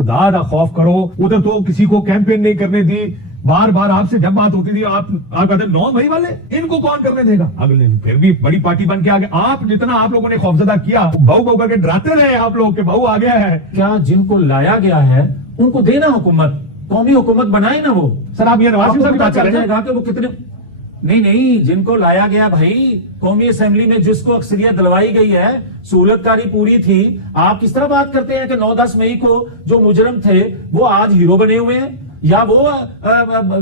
خدا کا خوف کرو. ادھر تو کسی کو کیمپین نہیں کرنے دی, بار بار آپ سے جب بات ہوتی تھی آپ کہتے 9 مئی والے ان کو کون کرنے دے گا. اگلے پھر بھی بڑی پارٹی بن کے آگے. آپ جتنا آپ لوگوں نے خوفزدہ کیا, بہو بہو کر کے ڈراتے رہے آپ لوگ کہ بہو آ گیا ہے. کیا جن کو لایا گیا ہے ان کو دینا حکومت, قومی حکومت بنائے نا وہ. سر آپ یہ نواز شریف کی بات کر رہے ہیں کہ وہ کتنے نہیں جن کو لایا گیا بھائی قومی اسمبلی میں, جس کو اکثریت دلوائی گئی ہے, سہولت کاری پوری تھی. آپ کس طرح بات کرتے ہیں کہ 9-10 مئی کو جو مجرم تھے وہ آج ہیرو بنے ہوئے ہیں, یا وہ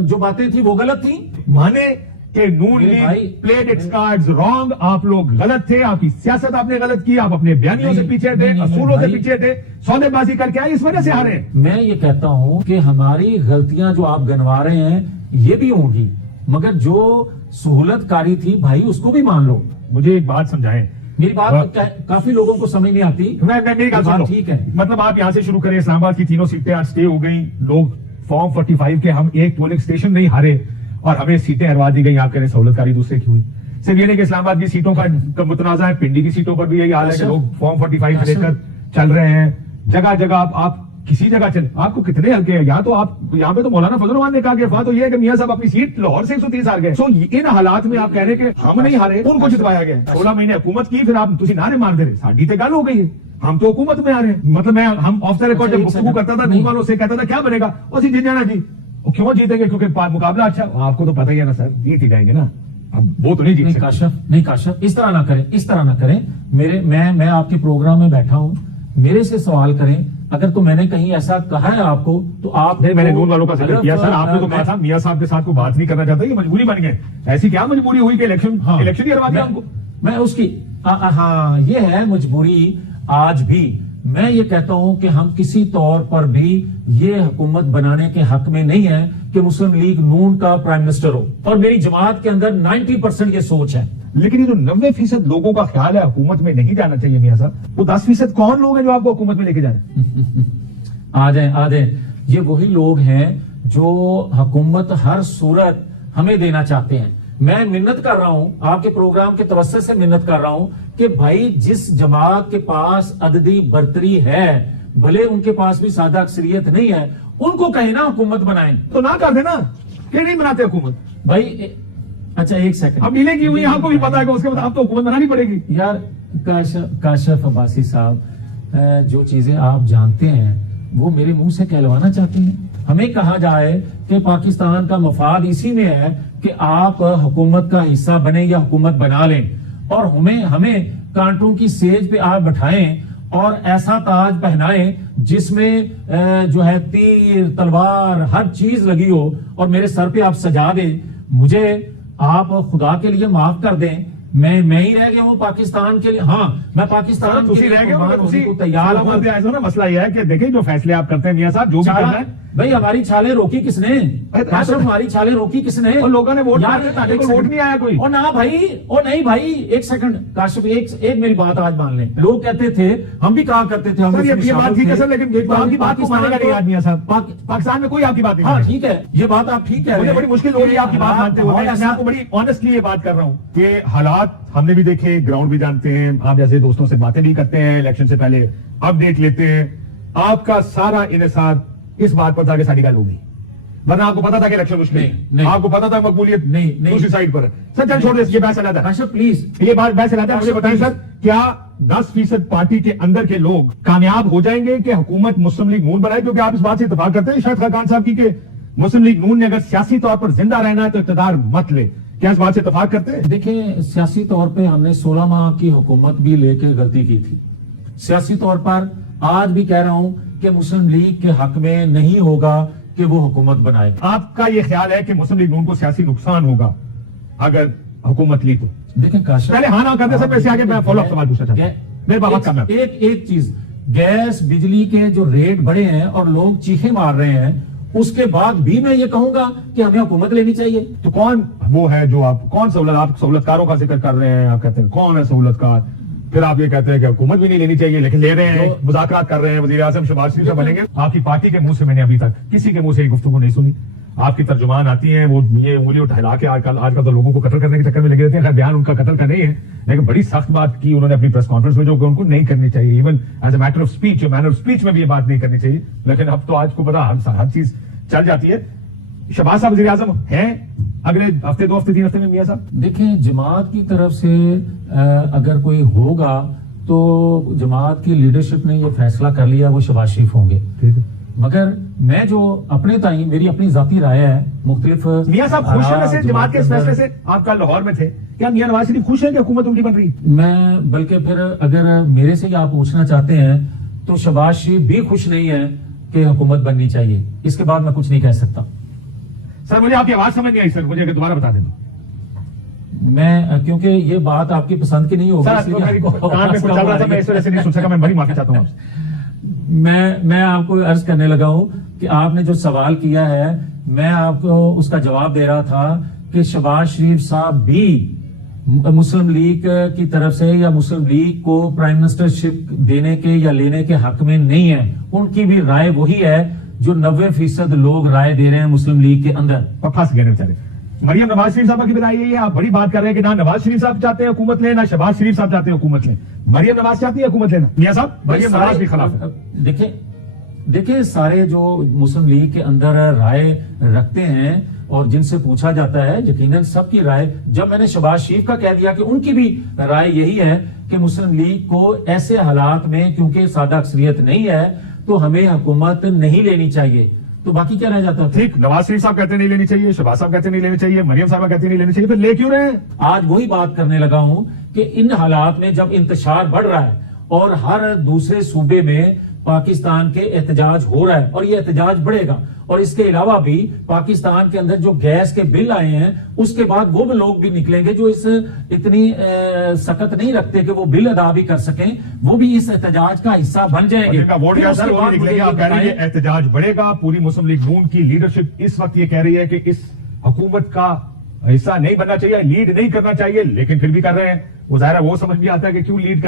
جو باتیں تھی وہ غلط تھی؟ مانے کہ نون league played its cards wrong. آپ لوگ غلط تھے, آپ کی سیاست آپ نے غلط کی, آپ اپنے بیانیوں سے پیچھے تھے, اصولوں سے پیچھے تھے, سودے بازی کر کے آئے, اس وجہ سے ہارے ہیں. میں یہ کہتا ہوں کہ ہماری غلطیاں جو آپ گنوا رہے ہیں یہ بھی ہوں گی, مگر جو سہولت کاری تھی بھائی اس کو بھی مان لو. مجھے ایک بات سمجھائیں, میری بات کافی لوگوں کو سمجھ نہیں آتی. میری بات ٹھیک ہے, مطلب آپ یہاں سے شروع کریں. اسلام آباد کی تینوں سیٹیں آج سٹے ہو گئی. لوگ فارم 45 کے ہم ایک پولنگ اسٹیشن نہیں ہارے اور ہمیں سیٹیں ہروا دی گئی. آپ کہہ رہے سہولت کاری دوسرے کی ہوئی. صرف یہ نہیں کہ اسلام آباد کی سیٹوں کا متنازع ہے, پنڈی کی سیٹوں پر بھی یہی حال ہے کہ لوگ فارم 45 لے کر چل رہے ہیں. جگہ جگہ آپ کسی جگہ چل, آپ کو کتنے ہلکے ہیں. یا تو آپ یہاں پہ تو مولانا فضل الرحمان نے کہا کہ افواہ تو یہ ہے کہ میاں صاحب اپنی سیٹ لاہور سے 130 ہار گئے. سو ان حالات میں آپ کہہ رہے کہ ہم نہیں ہارے, ان کو جتوایا گیا. 16 مہینے حکومت کی, پھر آپ تسی نعرے مار دے رہے. ساڈی تے گل ہو گئی ہے, ہم تو حکومت میں آ رہے ہیں. مطلب ہم آف دا ریکارڈ جب گفتگو کرتا تھا نون والوں سے کہتا تھا کیا بنے گا, وہ جیت جانا جی. وہ کیوں جیتیں گے؟ کیونکہ مقابلہ اچھا. آپ کو تو پتہ ہی ہے نا سر, جیت ہی جائیں گے نا. اب وہ تو نہیں جیت سکتے. نہیں کاشف اس طرح نہ کریں. میں آپ کے پروگرام میں بیٹھا ہوں, میرے سے سوال کریں. اگر تو میں نے کہیں ایسا کہا ہے آپ کو تو آپ نہیں, میں نے نون والوں کا ذکر کیا سر. آپ نے تو کہا تھا میاں صاحب کے ساتھ کوئی بات نہیں کرنا چاہتا, یہ مجبوری بن گئے. ایسی کیا مجبوری ہوئی کہ الیکشن ہی ہروا دیا ہم کو. میں اس کی ہاں یہ ہے مجبوری آج بھی. میں یہ کہتا ہوں کہ ہم کسی طور پر بھی یہ حکومت بنانے کے حق میں نہیں ہے کہ مسلم لیگ نون کا پرائم منسٹر ہو, اور میری جماعت کے اندر 90% یہ سوچ ہے. لیکن یہ جو 90% لوگوں کا خیال ہے حکومت میں نہیں جانا چاہیے میاں صاحب, وہ 10% کون لوگ ہیں جو آپ کو حکومت میں لے کے جائیں؟ آ جائیں. یہ وہی لوگ ہیں جو حکومت ہر صورت ہمیں دینا چاہتے ہیں. میں منت کر رہا ہوں, آپ کے پروگرام کے توسط سے منت کر رہا ہوں کہ بھائی جس جماعت کے پاس عددی برتری ہے, بھلے ان کے پاس بھی سادہ اکثریت نہیں ہے, ان کو کہیں نا حکومت بنائیں. تو نہ کر دینا, کہ نہیں بناتے حکومت بھائی. اچھا ایک سیکنڈ, اب ملے گی ہوئی, آپ کو بھی پتا ہے کہ اس کے بعد آپ کو حکومت بنانی پڑے گی. یار کاشف عباسی صاحب, جو چیزیں آپ جانتے ہیں وہ میرے منہ سے کہلوانا چاہتے ہیں. ہمیں کہا جائے کہ پاکستان کا مفاد اسی میں ہے کہ آپ حکومت کا حصہ بنیں یا حکومت بنا لیں, اور ہمیں کانٹوں کی سیج پہ آپ بٹھائیں اور ایسا تاج پہنائیں جس میں جو ہے تیر تلوار ہر چیز لگی ہو, اور میرے سر پہ آپ سجا دیں. مجھے آپ خدا کے لیے معاف کر دیں, میں ہی رہ گیا ہوں پاکستان کے لیے. ہاں میں پاکستان کے لیے قربان ہونے کو تیار ہوں. مسئلہ یہ ہے کہ دیکھیں جو فیصلے آپ کرتے ہیں میاں صاحب, جو بھی کرنا ہے. بھائی ہماری چھالیں روکی کس نے؟ ہماری چھالیں روکی کس نے؟ اور لوگوں نے ووٹ نہیں آیا کوئی. اور نہ بھائی, اور نہیں بھائی, ایک سیکنڈ کاشف, ایک میری بات آج مان لیں. لوگ کہتے تھے, ہم بھی کہا کرتے تھے, یہ بات ٹھیک ہے سر, لیکن آپ کی بات کو مانے گا نہیں آج میاں صاحب. پاکستان میں کوئی آپ کی بات نہیں. ہاں ٹھیک ہے, یہ بات آپ ٹھیک ہے. مجھے بڑی مشکل ہو رہی ہے آپ کی بات مانتے ہوئے. میں آپ کو بڑی آنیسٹلی یہ بات کر رہا ہوں کہ حالات ہم نے بھی دیکھے, گراؤنڈ بھی جانتے ہیں, آپ جیسے دوستوں سے باتیں بھی کرتے ہیں الیکشن سے پہلے, اب دیکھ لیتے ہیں. آپ کا سارا انحصار اس بات پر تھا کہ ساری گل ہوگی, ورنہ آپ کو پتا تھا کہ الیکشن مشکل ہے, آپ کو پتا تھا مقبولیت دوسری سائڈ پر ہے. سر چل چھوڑ دیں, یہ بحث علیحدہ ہے پلیز, یہ بحث علیحدہ ہے. مجھے بتائیں سر, کیا 10% پارٹی کے اندر کے لوگ کامیاب ہو جائیں گے کہ حکومت مسلم لیگ نون بنائے؟ کیونکہ آپ اس بات سے اتفاق کرتے ہیں شاید خان صاحب کی کہ مسلم لیگ نون نے اگر سیاسی طور پر زندہ رہنا ہے تو اقتدار مت لے. کیا اس بات سے اتفاق کرتے ہیں؟ دیکھیں, سیاسی طور پہ ہم نے 16 ماہ کی حکومت بھی لے کے غلطی کی تھی. سیاسی طور پر آج بھی کہہ رہا ہوں کہ مسلم لیگ کے حق میں نہیں ہوگا کہ وہ حکومت بنائے. آپ کا یہ خیال ہے کہ مسلم لیگ نون کو سیاسی نقصان ہوگا اگر حکومت لی تو؟ دیکھیں کاشف, پہلے ہاں نہ کرتے سر, پیسے آگے میں فالو اپ سوال پوچھنا چاہتا ہوں. میرے بابا کا ایک چیز, گیس بجلی کے جو ریٹ بڑھے ہیں اور لوگ چیخیں مار رہے ہیں, اس کے بعد بھی میں یہ کہوں گا کہ ہمیں حکومت لینی چاہیے. تو کون وہ ہے جو آپ, کون سہولت, آپ سہولت کاروں کا ذکر کر رہے ہیں, آپ کہتے ہیں کون ہے سہولت کار, پھر آپ یہ کہتے ہیں کہ حکومت بھی نہیں لینی چاہیے لیکن لے رہے ہیں, مذاکرات کر رہے ہیں, وزیر اعظم شہباز شریف سے بنیں گے. آپ کی پارٹی کے منہ سے میں نے ابھی تک کسی کے منہ سے یہ گفتگو نہیں سنی. آپ کی ترجمان آتی ہیں وہ یہ انگلی اٹھا کے آج کل تو لوگوں کو قتل کرنے کے چکر میں لگے رہتے ہیں. خیر بیان ان کا قتل کا نہیں ہے لیکن بڑی سخت بات کی انہوں نے اپنی پریس کانفرنس میں جو کہ ان کو نہیں کرنی چاہیے. Even as a matter of speech manner of speech میں بھی یہ بات نہیں کرنی چاہیے. لیکن اب تو آج کو پتا ہر چیز چل جاتی ہے. شہباز صاحب وزیر اعظم ہیں اگلے ہفتے 2 ہفتے 3 ہفتے میں. میاں صاحب دیکھیں جماعت کی طرف سے اگر کوئی ہوگا تو جماعت کی لیڈرشپ نے یہ فیصلہ کر لیا وہ شہباز شریف ہوں گے. مگر میں جو اپنے تائیں میری اپنی ذاتی رائے ہے مختلف. میاں صاحب خوش ہیں ویسے جماعت کے اس فیصلے سے؟ آپ کل لاہور میں تھے, کیا میاں نواز شریف خوش ہیں کہ حکومت ان کی بن رہی؟ میں بلکہ پھر اگر میرے سے آپ پوچھنا چاہتے ہیں تو شہباز شریف بھی خوش نہیں ہے کہ حکومت بننی چاہیے. اس کے بعد میں کچھ نہیں کہہ سکتا. سر مجھے آپ کی آواز سمجھ نہیں آئی سر, مجھے اگر دوبارہ بتا دیں. میں کیونکہ یہ بات آپ کی پسند کی نہیں ہوگی. میں آپ کو عرض کرنے لگا ہوں کہ آپ نے جو سوال کیا ہے میں آپ کو اس کا جواب دے رہا تھا کہ شہباز شریف صاحب بھی مسلم لیگ کی طرف سے یا مسلم لیگ کو پرائم منسٹر شپ دینے کے یا لینے کے حق میں نہیں ہے. ان کی بھی رائے وہی ہے جو 90% لوگ رائے دے رہے ہیں مسلم لیگ کے اندر. پھنس گئے بیچارے. مریم نواز شریف صاحبہ کی بھی رائے یہی ہے. آپ بڑی بات کر رہے ہیں کہ نہ نواز شریف صاحب چاہتے ہیں حکومت لیں نہ شہباز شریف صاحب چاہتے ہیں حکومت لیں. مریم نواز چاہتی ہے حکومت لینا. میاں صاحب مریم نواز بھی خلاف ہے. دیکھیں سارے جو مسلم لیگ کے اندر رائے رکھتے ہیں اور جن سے پوچھا جاتا ہے یقیناً سب کی رائے, جب میں نے شہباز شریف کا کہہ دیا کہ ان کی بھی رائے یہی ہے کہ مسلم لیگ کو ایسے حالات میں کیونکہ سادہ اکثریت نہیں ہے تو ہمیں حکومت نہیں لینی چاہیے, تو باقی کیا رہ جاتا ہے؟ ٹھیک, نواز شریف صاحب کہتے نہیں لینی چاہیے, شہباز صاحب کہتے نہیں لینی چاہیے, مریم صاحبہ کہتے نہیں لینی چاہیے, پھر لے کیوں رہے ہیں؟ آج وہی بات کرنے لگا ہوں کہ ان حالات میں جب انتشار بڑھ رہا ہے اور ہر دوسرے صوبے میں پاکستان کے احتجاج ہو رہا ہے اور یہ احتجاج بڑھے گا, اور اس کے علاوہ بھی پاکستان کے اندر جو گیس کے بل آئے ہیں اس کے بعد وہ لوگ بھی نکلیں گے جو اس اتنی سخت نہیں رکھتے کہ وہ بل ادا بھی کر سکیں, وہ بھی اس احتجاج کا حصہ بن جائیں گے. احتجاج بڑھے گا. پوری مسلم لیگ نون کی لیڈرشپ اس وقت یہ کہہ رہی ہے کہ اس حکومت کا حصہ نہیں بننا چاہیے, لیڈ نہیں کرنا چاہیے, لیکن پھر بھی کر رہے ہیں. وہ ظاہر ہے وہ سمجھ بھی آتا ہے کہ کیوں لیڈ